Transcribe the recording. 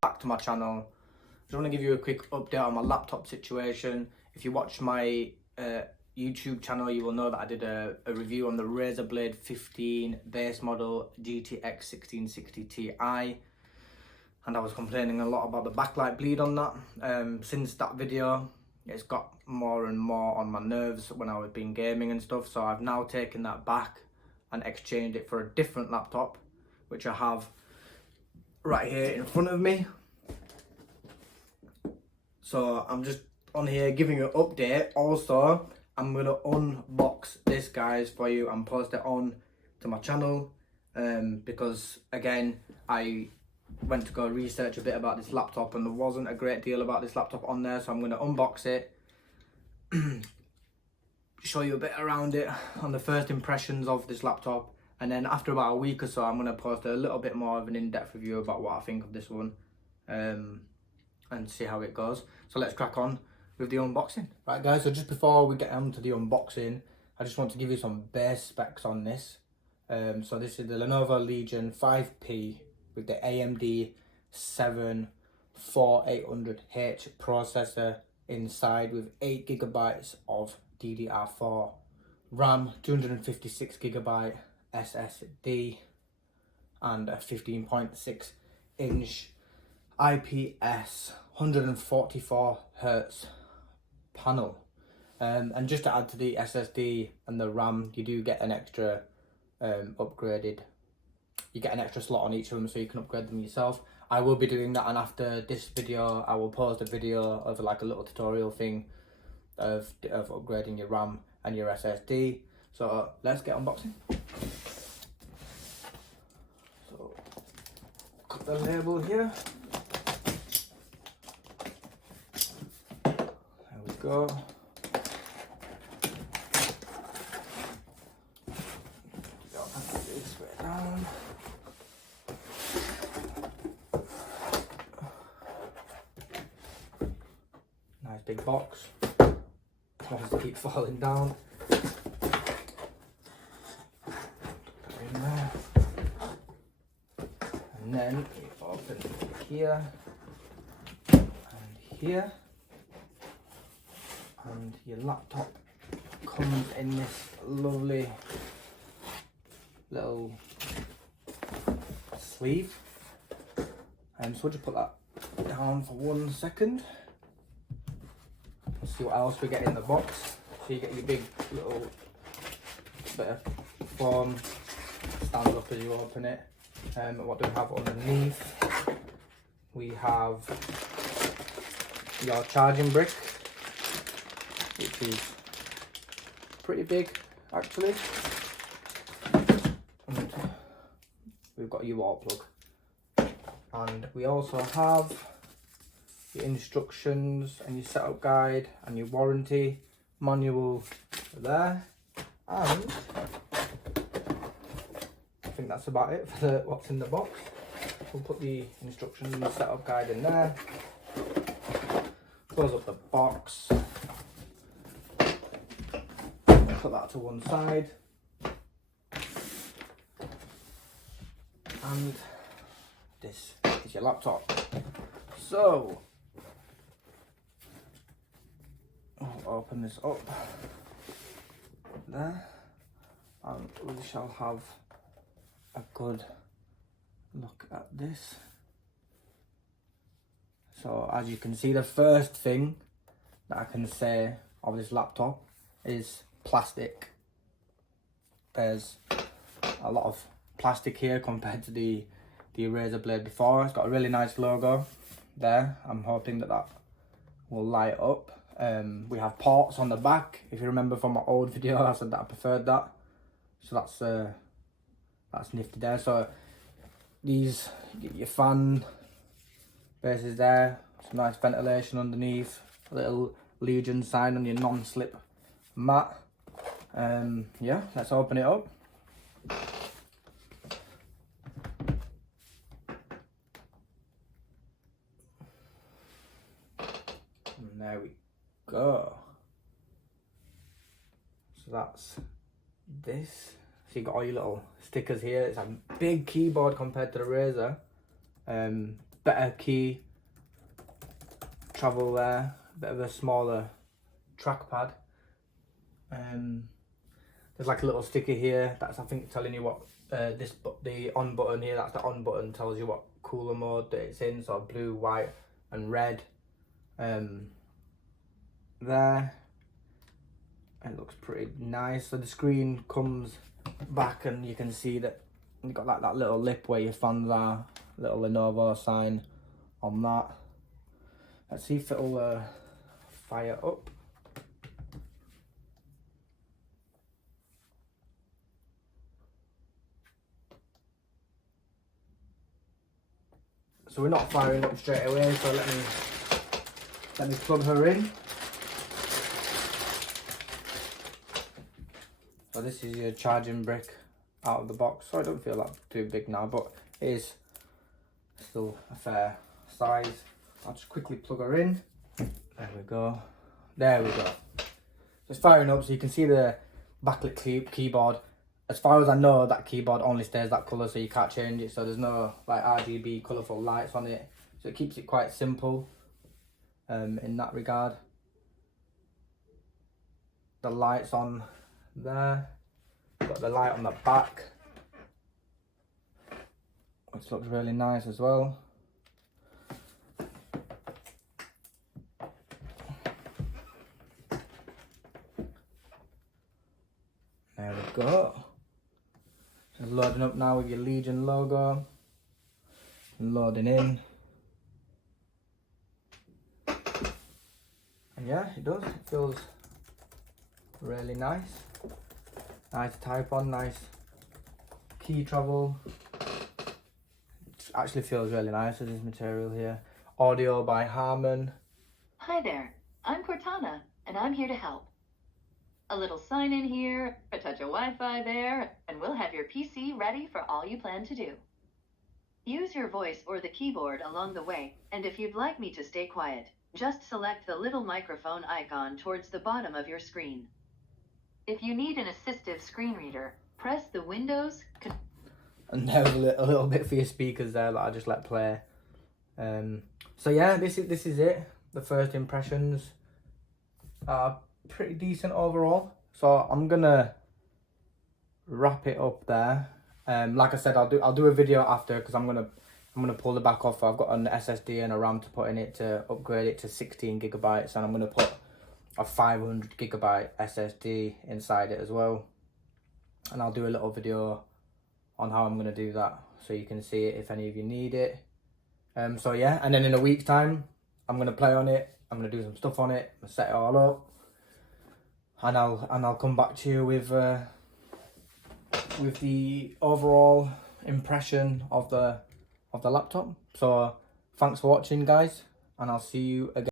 back to my channel. Just want to give you a quick update on my laptop situation. If you watch my YouTube channel, you will know that I did a review on the Razer Blade 15 base model RTX2060 Ti, and I was complaining a lot about the backlight bleed on that. Since that video, it's got more and more on my nerves when I was been gaming and stuff, so I've now taken that back and exchanged it for a different laptop, which I have right here in front of me. So I'm just on here giving you an update. Also, I'm gonna unbox this, guys, for you and post it on to my channel, because again, I went to go research a bit about this laptop and there wasn't a great deal about this laptop on there, so I'm gonna unbox it, show you a bit around it on the first impressions of this laptop, and then after about a week or so I'm gonna post a little bit more of an in-depth review about what I think of this one, and see how it goes. So let's crack on with the unboxing. Right, guys, so just before we get on to the unboxing, I just want to give you some base specs on this. So this is the Lenovo Legion 5P with the Amd 4800H processor inside, with 8GB of DDR4 RAM, 256GB SSD, and a 15.6 inch IPS 144Hz panel. And just to add to the SSD and the RAM, you do get an extra you get an extra slot on each of them, so you can upgrade them yourself. I will be doing that, and after this video I will post a video of like a little tutorial thing of upgrading your RAM and your SSD. So let's get unboxing. So cut the label here. There we go. Straight down. Nice big box. Tries to keep falling down. Put that in there. And then you open here and here. And your laptop comes in this lovely little sleeve. And so we'll just put that down for 1 second. Let's see what else we get in the box. So you get your big little bit of foam, stands up as you open it. What do we have underneath? We have your charging brick, which is pretty big actually. And we've got your wall plug. And we also have your instructions and your setup guide and your warranty manual there. And I think that's about it for what's in the box. We'll put the instructions and the setup guide in there. Close up the box. Put that to one side. And this is your laptop. So I'll open this up there, and we shall have a good look at this. So as you can see, the first thing that I can say of this laptop is plastic. There's a lot of plastic here compared to the Razer Blade before. It's got a really nice logo there. I'm hoping that that will light up. We have ports on the back. If you remember from my old video, I said that I preferred that. So that's nifty there. So these, you get your fan bases there, some nice ventilation underneath, a little Legion sign on your non-slip mat. Yeah, let's open it up. And there we go. So that's this. So you got all your little stickers here. It's a big keyboard compared to the Razer. better key travel there, bit of a smaller trackpad. There's like a little sticker here that's, I think, telling you what the on button here, that's the on button, tells you what cooler mode that it's in, so blue, white and red. There, it looks pretty nice. So the screen comes back and you can see that you've got like that little lip where your fans are, little Lenovo sign on that. Let's see if it'll fire up. So we're not firing up straight away, so let me plug her in. So this is your charging brick out of the box. So I don't feel that too big now, but it is still a fair size. I'll just quickly plug her in. There we go. There we go. So it's firing up, so you can see the backlit keyboard. As far as I know, that keyboard only stays that colour, so you can't change it. So there's no like RGB colourful lights on it. So it keeps it quite simple in that regard. The lights on there. Got the light on the back, which looks really nice as well. There we go. It's loading up now with your Legion logo. And loading in. And yeah, it does. It feels really nice. Nice type on, nice key travel. It actually feels really nice with this material here. Audio by Harman. Hi there, I'm Cortana, and I'm here to help. A little sign in here, a touch of Wi-Fi there, and we'll have your PC ready for all you plan to do. Use your voice or the keyboard along the way, and if you'd like me to stay quiet, just select the little microphone icon towards the bottom of your screen. If you need an assistive screen reader, press the Windows. And there was a little bit for your speakers there that I just let play. So yeah, this is it. The first impressions are pretty decent overall. So I'm gonna wrap it up there. Like I said, I'll do a video after, because I'm gonna pull the back off. I've got an SSD and a RAM to put in it to upgrade it to 16 gigabytes, and I'm gonna put a 500 gigabyte SSD inside it as well. And I'll do a little video on how I'm gonna do that, so you can see it if any of you need it. So yeah, and then in a week's time, I'm gonna play on it. I'm gonna do some stuff on it, set it all up, and I'll come back to you with the overall impression of the laptop. So thanks for watching, guys, and I'll see you again.